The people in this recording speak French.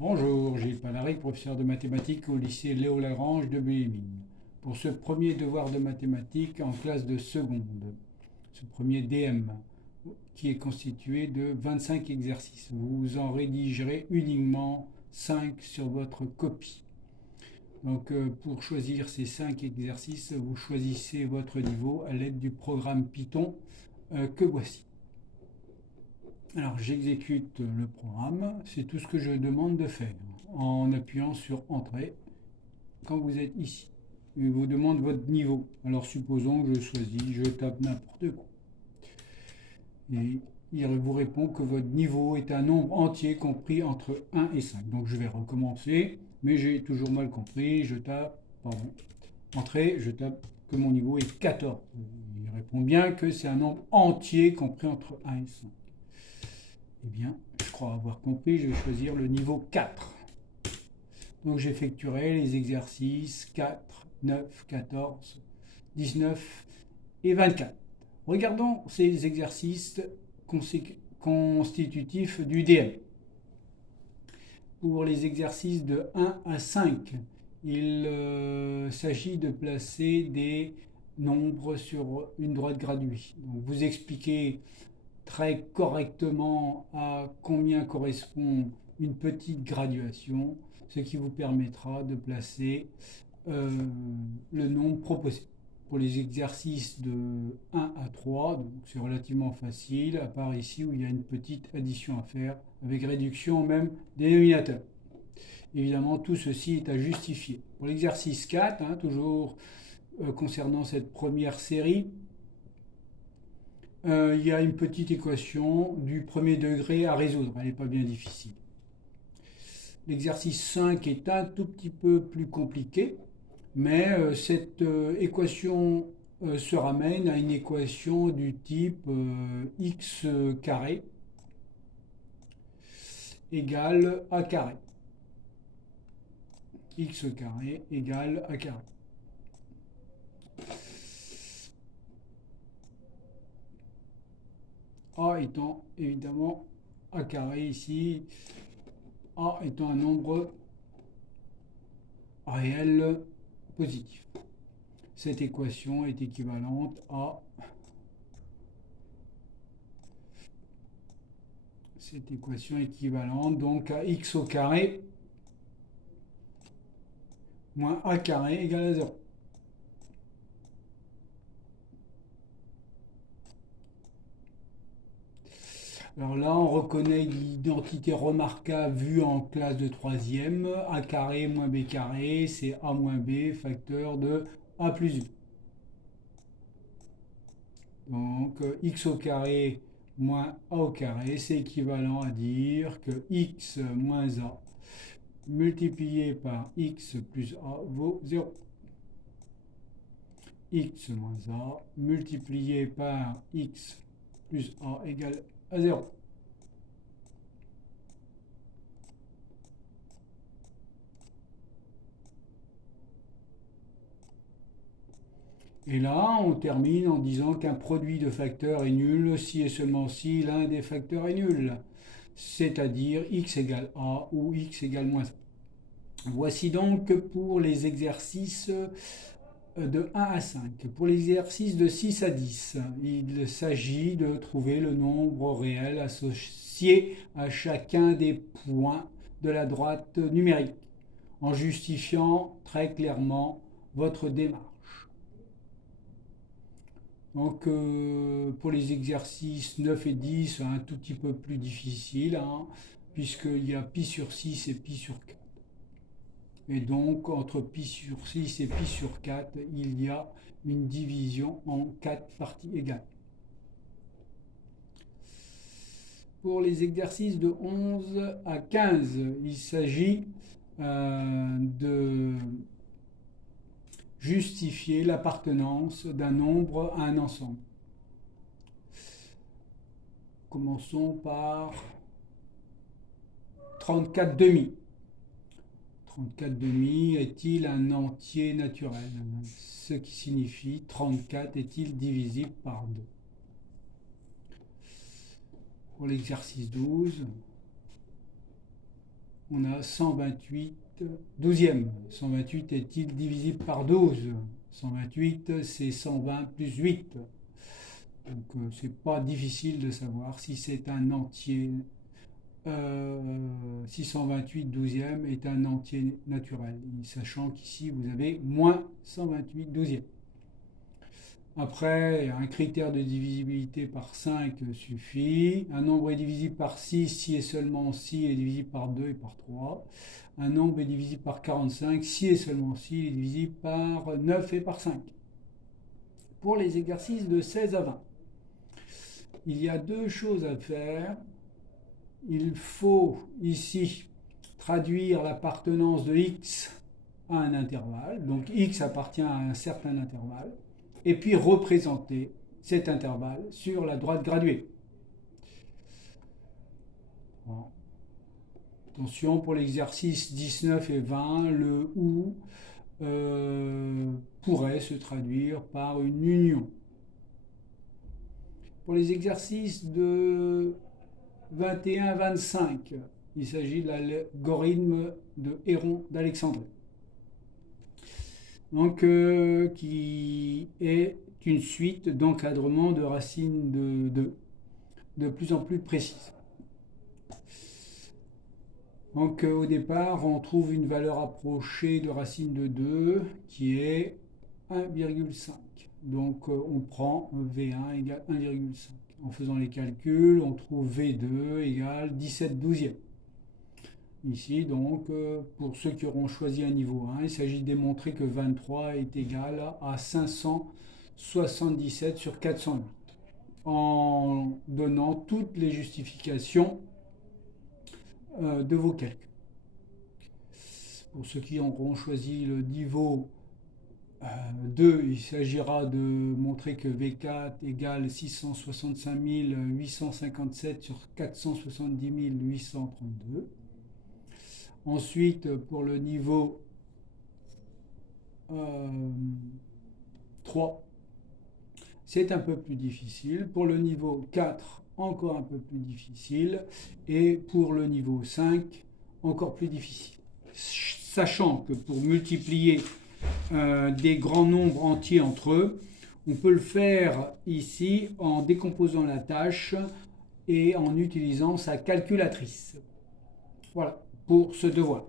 Bonjour, Gilles Palaric, professeur de mathématiques au lycée Léo Lagrange de Bullemine. Pour ce premier devoir de mathématiques en classe de seconde, ce premier DM, qui est constitué de 25 exercices. Vous en rédigerez uniquement 5 sur votre copie. Donc pour choisir ces 5 exercices, vous choisissez votre niveau à l'aide du programme Python que voici. Alors j'exécute le programme, c'est tout ce que je demande de faire en appuyant sur Entrée quand vous êtes ici. Il vous demande votre niveau. Alors supposons que je choisis, je tape n'importe quoi. Et il vous répond que votre niveau est un nombre entier compris entre 1 et 5. Donc je vais recommencer, mais j'ai toujours mal compris. Je tape, pardon, Entrée, je tape que mon niveau est 14. Il répond bien que c'est un nombre entier compris entre 1 et 5. Eh bien, je crois avoir compris, je vais choisir le niveau 4. Donc j'effectuerai les exercices 4, 9, 14, 19 et 24. Regardons ces exercices constitutifs du DM. Pour les exercices de 1 à 5, il s'agit de placer des nombres sur une droite graduée. Donc vous expliquez très correctement à combien correspond une petite graduation, ce qui vous permettra de placer euh, le nombre proposé. Pour les exercices de 1 à 3, donc c'est relativement facile, à part ici où il y a une petite addition à faire, avec réduction au même dénominateur. Évidemment, tout ceci est à justifier. Pour l'exercice 4, toujours concernant cette première série, il y a une petite équation du premier degré à résoudre. Elle n'est pas bien difficile. L'exercice 5 est un tout petit peu plus compliqué, mais cette équation se ramène à une équation du type x carré égale a carré. X carré égale a carré. A étant évidemment a carré ici, A étant un nombre réel positif. Cette équation est équivalente à cette équation équivalente donc à x au carré moins a carré égale à 0. Alors là, on reconnaît l'identité remarquable vue en classe de troisième. A carré moins b carré, c'est a moins b, facteur de a plus u. Donc x au carré moins a au carré, c'est équivalent à dire que x moins a multiplié par x plus a vaut 0. X moins a multiplié par x plus a égale à 0. Et là, on termine en disant qu'un produit de facteurs est nul si et seulement si l'un des facteurs est nul, c'est-à-dire x égale a ou x égale moins a. Voici donc pour les exercices de 1 à 5. Pour l'exercice de 6 à 10, il s'agit de trouver le nombre réel associé à chacun des points de la droite numérique, en justifiant très clairement votre démarche. Donc pour les exercices 9 et 10, un tout petit peu plus difficile, puisqu'il y a pi sur 6 et pi sur 4. Et donc entre pi sur 6 et pi sur 4, il y a une division en 4 parties égales. Pour les exercices de 11 à 15, il s'agit de justifier l'appartenance d'un nombre à un ensemble. Commençons par 34 demi. 34 demi est-il un entier naturel? Ce qui signifie 34 est-il divisible par 2? Pour l'exercice 12, on a 128 douzièmes. 128 est-il divisible par 12? 128, c'est 120 plus 8. Donc, c'est pas difficile de savoir si c'est un entier. 628 douzièmes est un entier naturel, sachant qu'ici vous avez moins 128 douzièmes. Après, un critère de divisibilité par 5 suffit. Un nombre est divisible par 6 si et seulement si est divisible par 2 et par 3. Un nombre est divisible par 45 si et seulement si il est divisible par 9 et par 5. Pour les exercices de 16 à 20, il y a deux choses à faire. Il faut ici traduire l'appartenance de x à un intervalle. Donc x appartient à un certain intervalle. Et puis représenter cet intervalle sur la droite graduée. Bon. Attention, pour l'exercice 19 et 20, le ou pourrait se traduire par une union. Pour les exercices de 21 à 25, il s'agit de l'algorithme de Héron d'Alexandrie. Donc, qui est une suite d'encadrement de racines de plus en plus précises. Donc, au départ, on trouve une valeur approchée de racine de 2 qui est 1,5. Donc, on prend V1 égale 1,5. En faisant les calculs, on trouve V2 égale 17 douzièmes. Ici, donc, pour ceux qui auront choisi un niveau 1, il s'agit de démontrer que 23 est égal à 577 sur 408, en donnant toutes les justifications de vos calculs. Pour ceux qui auront choisi le niveau 2, il s'agira de montrer que V4 égale 665 857 sur 470 832. Ensuite, pour le niveau 3, c'est un peu plus difficile. Pour le niveau 4, encore un peu plus difficile. Et pour le niveau 5, encore plus difficile. Sachant que pour multiplier des grands nombres entiers entre eux, on peut le faire ici en décomposant la tâche et en utilisant sa calculatrice. Voilà pour ce devoir.